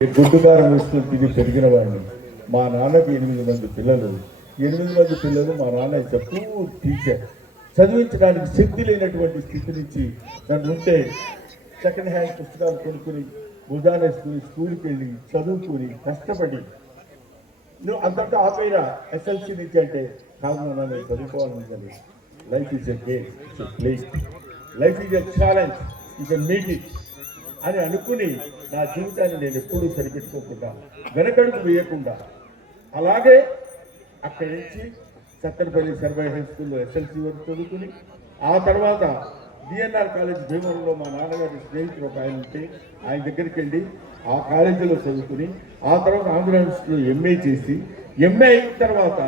గుడ్డుకారం వేసుకుని తిరిగి పెరిగిన వాడిని. మా నాన్నకి 8 మంది పిల్లలు. 8 మంది పిల్లలు మా నాన్న పూర్ టీచర్. చదివించడానికి శక్తి లేనటువంటి స్థితి నుంచి నన్ను ఉంటే సెకండ్ హ్యాండ్ పుస్తకాలు కొనుక్కుని భుజానేసుకుని స్కూల్కి వెళ్ళి చదువుకుని కష్టపడి నువ్వు అంతటా ఆపైనా ఎస్ఎల్సీ నుంచి అంటే కాదు నేను చదువుకోవాలని కానీ life is a game, it's a play, life is a challenge, you can meet it అని అనుకుని నా జీవితాన్ని నేను ఎప్పుడూ సరిపెట్టుకోకుండా వెనకడుగు వేయకుండా అలాగే అక్కడి నుంచి సత్తెనపల్లి సర్వై హై స్కూల్లో ఎస్ఎల్సీ వరకు చదువుకుని ఆ తర్వాత డిఎన్ఆర్ కాలేజ్ భీమవరంలో మా నాన్నగారి స్నేహితులు ఒక ఆయన ఉంటే ఆయన దగ్గరికి వెళ్ళి ఆ కాలేజీలో చదువుకుని ఆ తర్వాత ఆంధ్ర యూనివర్సిటీలో ఎంఏ చేసి ఎంఏ అయిన తర్వాత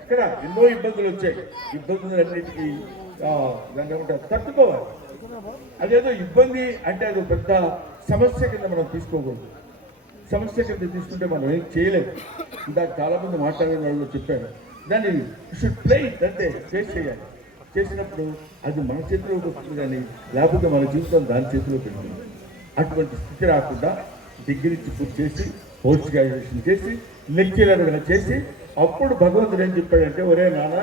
ఎక్కడ ఎన్నో ఇబ్బందులు వచ్చాయి. ఇబ్బందులన్నిటికీ దాన్ని ఏమంటారు తట్టుకోవాలి. అదేదో ఇబ్బంది అంటే అది పెద్ద సమస్య కింద మనం తీసుకోకూడదు. సమస్య కింద తీసుకుంటే మనం ఏం చేయలేము. ఇందాక చాలామంది మాట్లాడే వాళ్ళు చెప్పారు దాన్ని షుడ్ ప్లే అంటే చేసేయాలి. చేసినప్పుడు అది మన చేతిలోకి వస్తుంది కానీ లేకపోతే మన జీవితం దాని చేతిలో పెడుతుంది. అటువంటి స్థితి రాకుండా డిగ్రీ పూర్తి చేసి పోస్ట్ గ్రాడ్యుయేషన్ చేసి లెక్చరర్గా చేసి అప్పుడు భగవంతుడు ఏం చెప్పాడంటే ఒరే నాన్న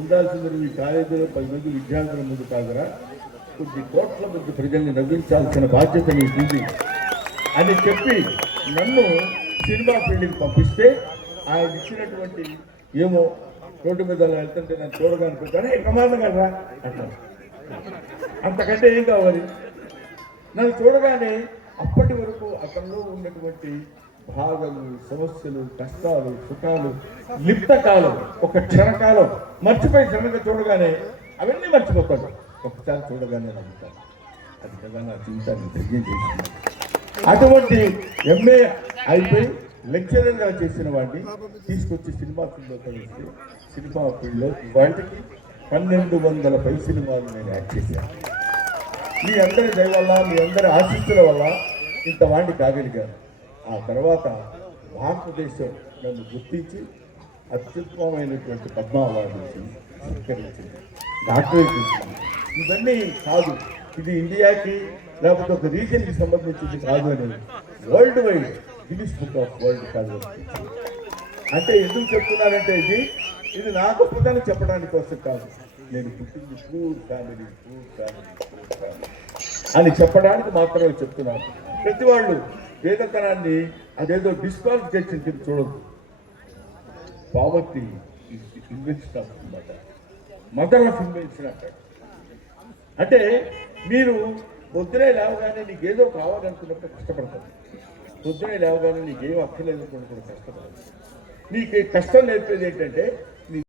ఉండాల్సింది ఈ కాలేజీలో 10 మంది విద్యార్థుల ముందు కాదురా కొద్ది కోట్ల మంది ప్రజల్ని నవ్వించాల్సిన బాధ్యత నీకుంది అని చెప్పి నన్ను సినిమా ఫీల్డ్కి పంపిస్తే ఆయన ఇచ్చినటువంటి ఏమో రోడ్డు మీద వెళ్తుంటే నన్ను చూడగనుకుంటానే ప్రమాదంగా రా అంటాను. అంతకంటే ఏం కావాలి? నన్ను చూడగానే అప్పటి వరకు అతనిలో ఉన్నటువంటి బాధలు, సమస్యలు, కష్టాలు, సుఖాలు, లిప్తకాలం, ఒక క్షణకాలం మర్చిపోయి శ్రమగా చూడగానే అవన్నీ మర్చిపోతాడు. ఒకసారి చూడగానే నమ్ముతాను. అది కదా నా జీవితాన్ని ధైర్యం చేసింది. అటువంటి ఎంఏ అయిపోయి లెక్చరర్గా చేసిన వాడిని తీసుకొచ్చి సినిమా ఫీల్డ్లో కలిస్తే సినిమా ఫీల్డ్లో వాటికి 1200 సినిమాలు నేను యాక్ట్ చేశాను. మీ అందరి దయ వల్ల మీ అందరి ఆశీస్సుల వల్ల ఇంత వాడిని కాగలిగాను. ఆ తర్వాత భారతదేశం నన్ను గుర్తించి అత్యుత్తమమైనటువంటి పద్మ అవార్డు సత్కరించింది, డాక్టరేట్ ఇచ్చింది. ఇవన్నీ కాదు, ఇది ఇండియాకి లేకపోతే ఒక రీజన్కి సంబంధించింది కాదు అని world wide Guinness book of world కాదు. అంటే ఎందుకు చెప్తున్నానంటే ఇది నా గొప్పతనం చెప్పడానికి కోసం కాదు. నేను పుట్టింది పూర్ ఫ్యామిలీ అని చెప్పడానికి మాత్రమే చెప్తున్నాను. ప్రతి వాళ్ళు పేదతనాన్ని అదేదో డిస్క్వాలిఫికేషన్ కింద చూడదు. పావర్టీ ఇన్వెన్షన్ అనమాట, మదర్ ఆఫ్ ఇన్వెన్షన్ అంటాడు. అంటే మీరు పొద్దునే లేవగానే నీకేదో కావాలనుకున్నప్పుడు కష్టపడతావు. పొద్దునే లేవగానే నీకేం అక్కర్లేదనుకున్నప్పుడు కష్టపడతావు. నీకు కష్టం నేర్పేది ఏంటంటే